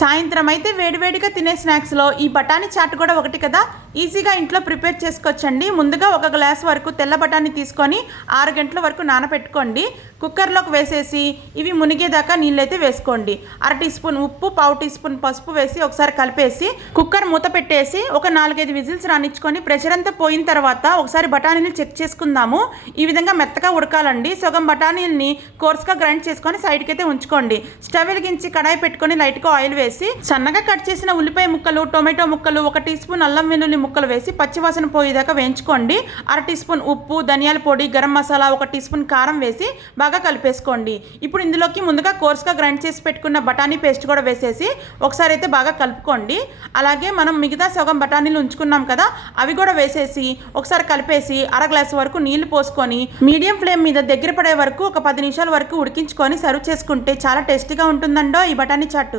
సాయంత్రం అయితే వేడివేడిగా తినే స్నాక్స్లో ఈ బఠానీ చాట్ కూడా ఒకటి కదా. ఈజీగా ఇంట్లో ప్రిపేర్ చేసుకోవచ్చండి. ముందుగా 1 గ్లాస్ వరకు తెల్ల బఠానీ తీసుకొని 6 గంటల వరకు నానబెట్టుకోండి. కుక్కర్లోకి వేసేసి ఇవి మునిగేదాకా నీళ్ళైతే వేసుకోండి. 1/2 టీ స్పూన్ ఉప్పు, 1/2 టీ స్పూన్ పసుపు వేసి ఒకసారి కలిపేసి కుక్కర్ మూత పెట్టేసి ఒక 4-5 విజిల్స్ రానిచ్చుకొని ప్రెషర్ అంతా పోయిన తర్వాత ఒకసారి బఠానీలు చెక్ చేసుకుందాము. ఈ విధంగా మెత్తగా ఉడకాలండి. సగం బఠానీల్ని కోర్స్గా గ్రైండ్ చేసుకొని సైడ్కి అయితే ఉంచుకోండి. స్టవ్ వెలిగించి కడాయి పెట్టుకొని లైట్గా ఆయిల్ వేసి సన్నగా కట్ చేసిన ఉల్లిపాయ ముక్కలు, టొమాటో ముక్కలు, 1 టీ స్పూన్ అల్లం వెల్లుల్లి ముక్కలు వేసి పచ్చివాసన పోయేదాకా వేయించుకోండి. 1/2 టీ స్పూన్ ఉప్పు, ధనియాల పొడి, గరం మసాలా, 1 టీ స్పూన్ కారం వేసి బాగా కలిపేసుకోండి. ఇప్పుడు ఇందులోకి ముందుగా కోర్స్గా గ్రైండ్ చేసి పెట్టుకున్న బఠానీ పేస్ట్ కూడా వేసేసి ఒకసారి అయితే బాగా కలుపుకోండి. అలాగే మనం మిగతా సగం బఠానీలు ఉంచుకున్నాం కదా, అవి కూడా వేసేసి ఒకసారి కలిపేసి 1/2 గ్లాసు వరకు నీళ్లు పోసుకొని మీడియం ఫ్లేమ్ మీద దగ్గర పడే వరకు ఒక 10 నిమిషాల వరకు ఉడికించుకొని సర్వ్ చేసుకుంటే చాలా టేస్టీగా ఉంటుందండో ఈ బఠానీ చాట్.